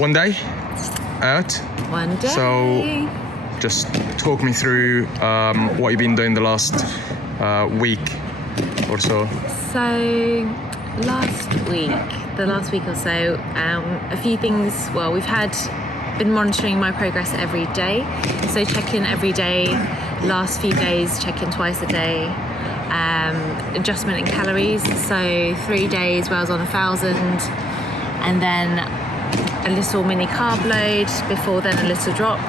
one day out. One day. So just talk me through what you've been doing the last week or so. So the last week or so, a few things. Well, we've been monitoring my progress every day. So check in every day. Last few days, check in twice a day. Adjustment in calories. So 3 days where I was on 1,000, and then a little mini carb load before then a little drop.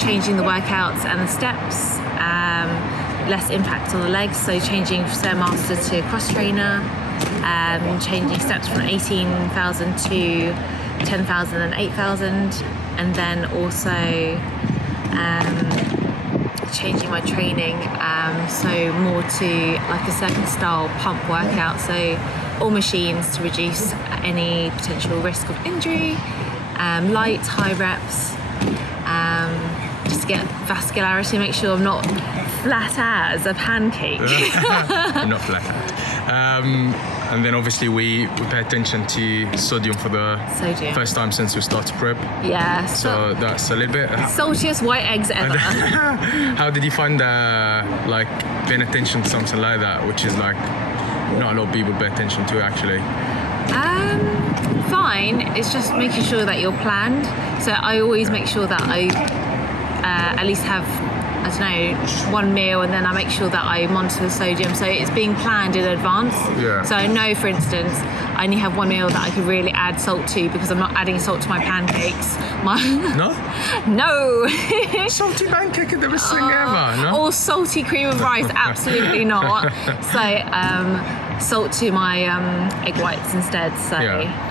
Changing the workouts and the steps. Less impact on the legs. So changing Stairmaster to cross trainer. Changing steps from 18,000 to 10,000 and 8,000, and then also changing my training, so more to like a certain style pump workout, so all machines to reduce any potential risk of injury, light, high reps, just to get vascularity, make sure I'm not flat as a pancake. Not flat out. And then obviously we pay attention to sodium for the first time since we started prep. Yeah. So that's a little bit... Saltiest white eggs ever. How did you find like paying attention to something like that, which is like not a lot of people pay attention to actually? Fine. It's just making sure that you're planned. So I always make sure that I at least have, I don't know, one meal, and then I make sure that I monitor the sodium. So it's being planned in advance. Yeah. So I know, for instance, I only have one meal that I could really add salt to because I'm not adding salt to my pancakes. No? No. Salty pancake is the best thing ever, no? Or salty cream of rice, absolutely not. So salt to my egg whites instead. So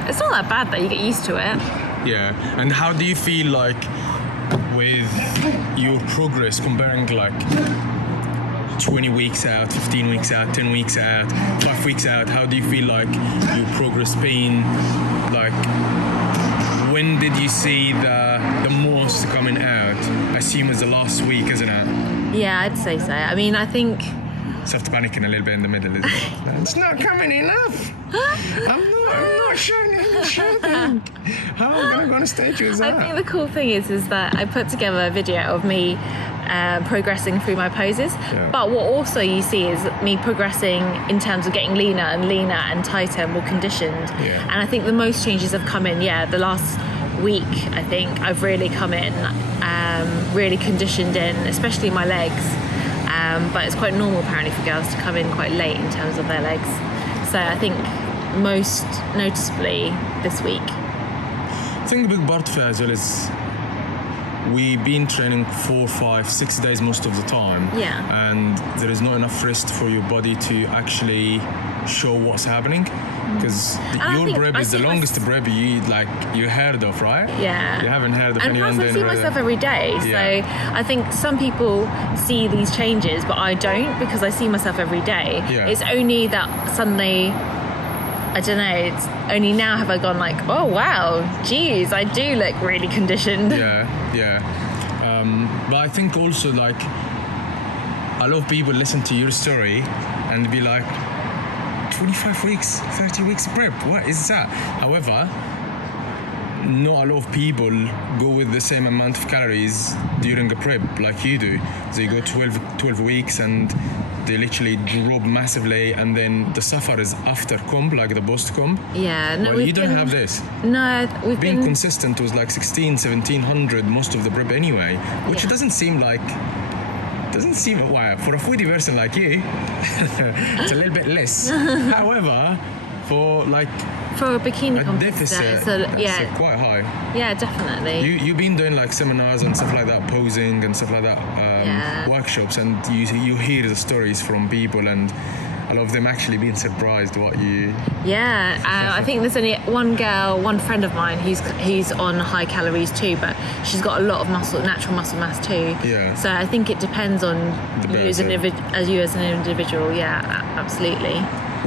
it's not that bad though, you get used to it. Yeah. And how do you feel like with your progress comparing like 20 weeks out, 15 weeks out, 10 weeks out, 5 weeks out? How do you feel like your progress been? Like, when did you see the most coming out? I assume it's the last week, isn't it? Yeah, I'd say so. I mean, I think... So I have to panicking a little bit in the middle, isn't it? It's not coming enough. I'm not showing. How am I going to go on stage with that? I think the cool thing is that I put together a video of me progressing through my poses. Yeah. But what also you see is me progressing in terms of getting leaner and tighter and more conditioned. Yeah. And I think the most changes have come in, the last week. I think I've really come in, really conditioned in, especially my legs. But it's quite normal apparently for girls to come in quite late in terms of their legs. So I think most noticeably this week. I think the big part of it as well is we've been training 4, 5, 6 days most of the time. Yeah. And there is not enough rest for your body to actually show what's happening. Because your prep is the longest prep you heard of, right? Yeah. You haven't heard of anyone doing it. And plus I see myself every day. Yeah. So I think some people see these changes, but I don't, because I see myself every day. Yeah. It's only that suddenly, I don't know, it's only now have I gone like, oh wow, geez, I do look really conditioned. Yeah. But I think also like a lot of people listen to your story and be like, 25 weeks, 30 weeks of prep, what is that? However, not a lot of people go with the same amount of calories during a prep like you do. So you go 12 weeks and they literally drop massively, and then the suffer is after comp, like the post comp. Yeah, no, well, you don't have this. No, we've been consistent was like 1700 most of the prep anyway, which doesn't seem wow, for a foodie person like you, it's a little bit less. However, for a bikini deficit, it's quite high. Yeah, definitely. You've been doing like seminars and stuff like that, posing and stuff like that, workshops, and you hear the stories from people, and a lot of them actually being surprised what you... Yeah, I think there's only one friend of mine who's on high calories too, but she's got a lot of natural muscle mass too. Yeah. So I think it depends on you as an individual. Yeah, absolutely.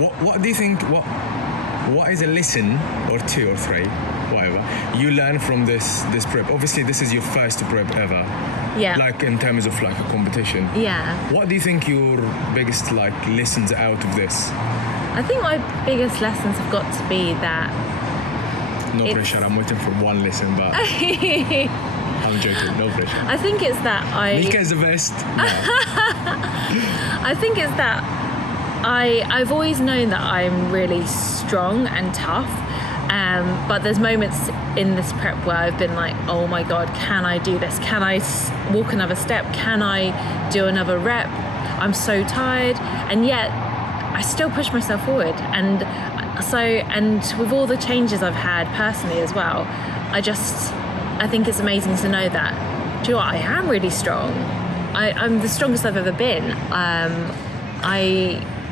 What do you think? What is a lesson or 2 or 3, whatever, you learn from this prep? Obviously, this is your first prep ever. Yeah. Like in terms of like a competition. Yeah. What do you think your biggest like lessons out of this? I think my biggest lessons have got to be that No it's- pressure. I'm waiting for one lesson, but I'm joking. No pressure. I think it's that Mika is the best. No. I think it's that I've always known that I'm really strong and tough, but there's moments in this prep where I've been like, oh my God, can I do this? Can I walk another step? Can I do another rep? I'm so tired, and yet I still push myself forward. And with all the changes I've had personally as well, I think it's amazing to know that, do you know what, I am really strong. I'm the strongest I've ever been.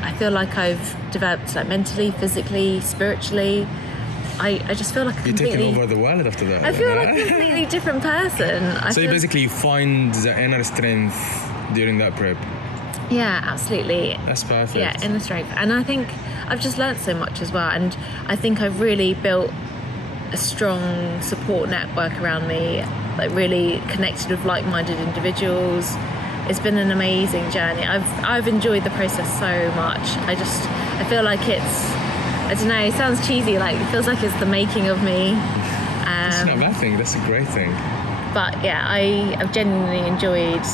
I feel like I've developed like mentally, physically, spiritually. I just feel like You're taking over the world after that. I feel like a completely different person. So you basically find the inner strength during that prep. Yeah, absolutely. That's perfect. Yeah, inner strength. And I think I've just learnt so much as well. And I think I've really built a strong support network around me, like really connected with like-minded individuals. It's been an amazing journey. I've enjoyed the process so much. I feel like I don't know, it sounds cheesy, like it feels like it's the making of me. That's not a bad thing, that's a great thing. But yeah, I've genuinely enjoyed.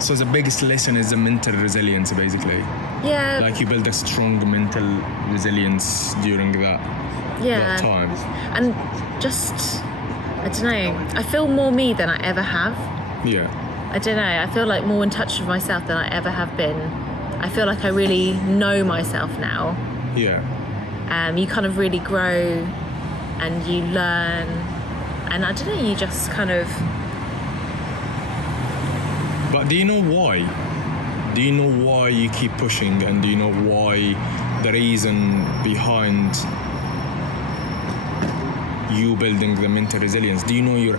So the biggest lesson is the mental resilience, basically. Yeah. Like you build a strong mental resilience during that time. And just, I don't know, I feel more me than I ever have. Yeah. I don't know, I feel like more in touch with myself than I ever have been. I feel like I really know myself now. Yeah. You kind of really grow and you learn, and I don't know, you just kind of... But do you know why? Do you know why you keep pushing, and do you know why the reason behind you building the mental resilience? Do you know the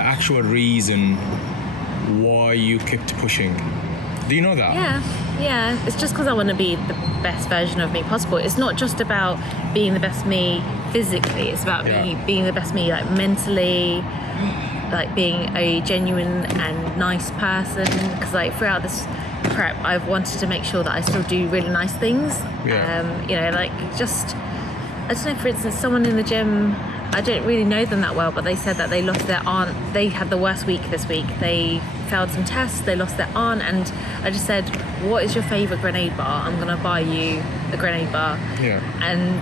actual reason why you kept pushing? Do you know that? Yeah. It's just because I want to be the best version of me possible. It's not just about being the best me physically. It's about me being the best me, like mentally, like being a genuine and nice person. Because like throughout this prep, I've wanted to make sure that I still do really nice things. Yeah. Like just, I don't know, for instance, someone in the gym, I don't really know them that well, but they said that they lost their aunt. They had the worst week this week. They failed some tests, they lost their aunt, and I just said, what is your favourite grenade bar? I'm going to buy you a grenade bar. Yeah. And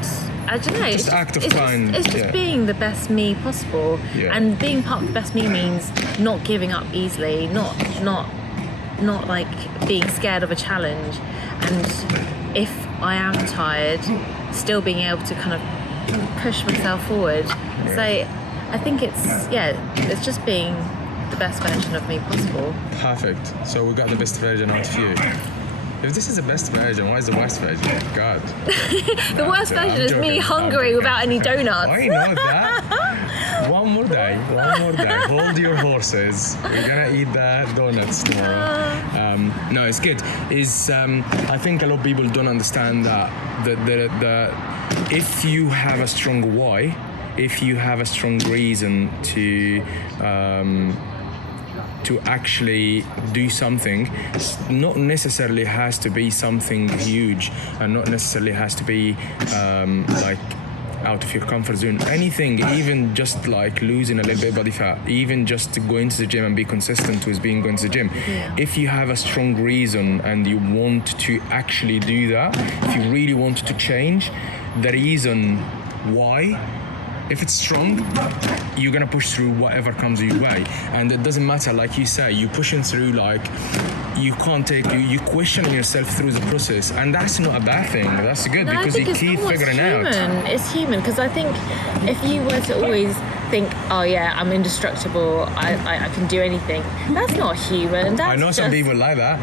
I don't know. Just act of kind. It's just being the best me possible. Yeah. And being part of the best me means not giving up easily, not like being scared of a challenge. And if I am tired, still being able to kind of push myself forward. So I think it's just being the best version of me possible. Perfect. So we got the best version out of you. If this is the best version, what is the worst version? God. The worst version is me hungry without any donuts. I know that. One more day. Hold your horses. We're gonna eat the donuts tomorrow. No, it's good. I think a lot of people don't understand that the if you have a strong why, if you have a strong reason to actually do something, not necessarily has to be something huge, and not necessarily has to be like out of your comfort zone. Anything, even just like losing a little bit of body fat, even just to go into the gym and be consistent with going to the gym. Yeah. If you have a strong reason and you want to actually do that, if you really want to change, the reason why, if it's strong, you're gonna push through whatever comes your way, and it doesn't matter. Like you say, you're pushing through. Like you can't you questioning yourself through the process, and that's not a bad thing. That's good, because you keep figuring out. It's human, because I think if you were to always think, oh yeah, I'm indestructible, I can do anything, that's not human. I know some people like that.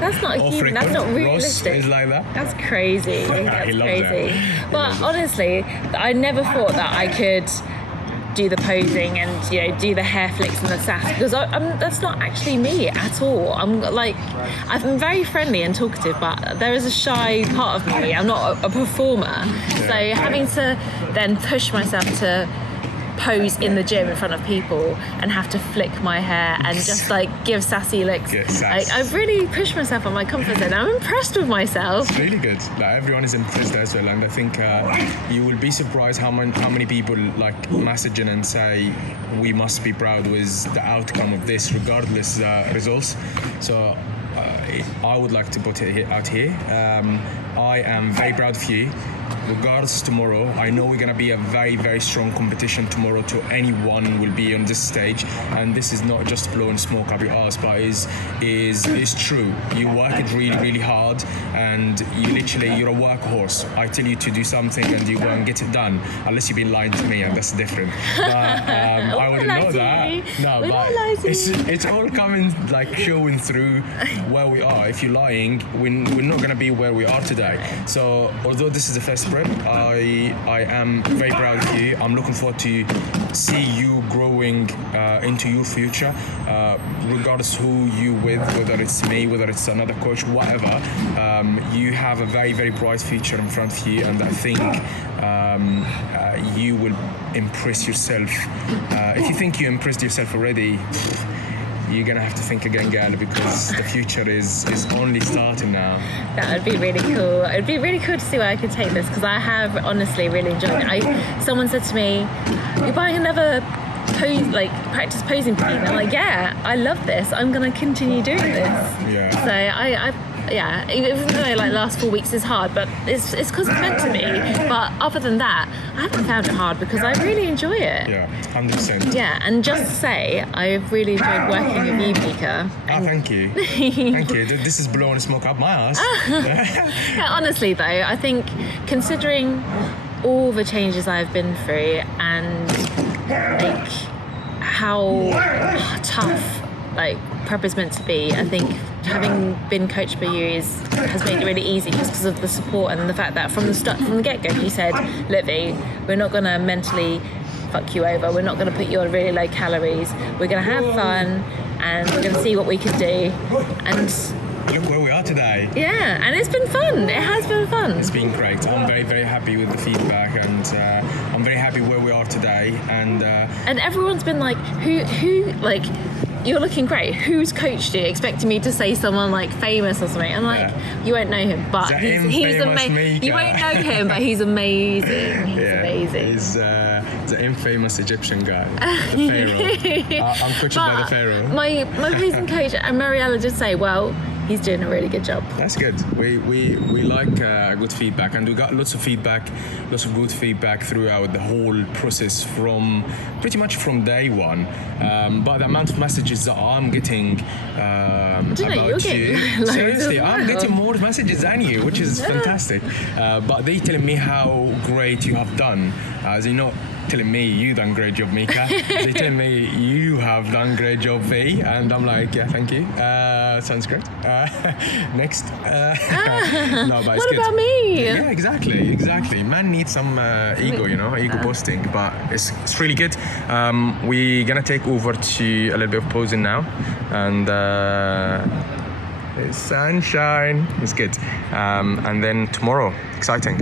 That's not human. That's not realistic. Ross is like that. That's crazy. That's crazy. That. But honestly, I never thought that I could do the posing and do the hair flicks and the sass, because that's not actually me at all. I'm very friendly and talkative, but there is a shy part of me. I'm not a performer. So having to then push myself to pose in the gym in front of people and have to flick my hair and just like give sassy looks. I've really pushed myself on my comfort zone. I'm impressed with myself. It's really good. Like everyone is impressed as well, and I think you will be surprised how many people like message in and say we must be proud with the outcome of this, regardless results. So I would like to put it out here. I am very proud of you. Regardless tomorrow, I know we're gonna be a very, very strong competition tomorrow to anyone will be on this stage, and this is not just blowing smoke up your ass, but is true. You work it really, really hard, and you're a workhorse. I tell you to do something, and you go and get it done. Unless you've been lying to me, and that's different. But I wouldn't know that. No, but it's all coming like showing through where we are. If you're lying, we're not gonna be where we are today. So although this is the first prep, I am very proud of you. I'm looking forward to see you growing into your future, regardless who you with, whether it's me, whether it's another coach, whatever. You have a very, very bright future in front of you, and I think you will impress yourself. If you think you impressed yourself already, you're gonna have to think again, girl, because the future is only starting now. That would be really cool. It'd be really cool to see where I could take this, because I have honestly really enjoyed it. Someone said to me, "You're buying another practice posing piece." I'm like, yeah, I love this. I'm gonna continue doing this. Yeah. So yeah, even though like last 4 weeks is hard, but it's because it's meant to be. But other than that, I haven't found it hard because I really enjoy it. Yeah, 100%. Yeah, and just to say, I've really enjoyed working with you, Mika. Thank you. Thank you. This is blowing smoke up my ass. Yeah, honestly though, I think considering all the changes I've been through and like how tough like prep is meant to be, I think having been coached by you has made it really easy, just because of the support and the fact that from the get-go you said, Livy, we're not going to mentally fuck you over, we're not going to put you on really low calories, we're going to have fun and we're going to see what we can do. And look where we are today. Yeah, and it's been fun. It has been fun. It's been great. I'm very, very happy with the feedback, and I'm very happy where we are today. And everyone's been like, who like, you're looking great. Who's coached you? Expecting me to say someone like famous or something. And like, you won't know him, but he's amazing. You won't know him, but he's amazing. He's amazing. He's the infamous Egyptian guy, the Pharaoh. I'm coached by the Pharaoh. My posing coach, Mariella, did say, well, he's doing a really good job. That's good. We like good feedback, and we got lots of good feedback throughout the whole process, from pretty much from day one. But the amount of messages that I'm getting about you, seriously, I'm getting more messages than you, which is fantastic. But they telling me how great you have done. As you know, telling me you done great job, Mika. They tell me you have done great job, V, and I'm like, yeah, thank you. Sounds great. Next. No, but it's what good. About me? Yeah, exactly. Man needs some ego, ego boosting, but it's really good. We're gonna take over to a little bit of posing now, and it's sunshine. It's good. And then tomorrow, exciting.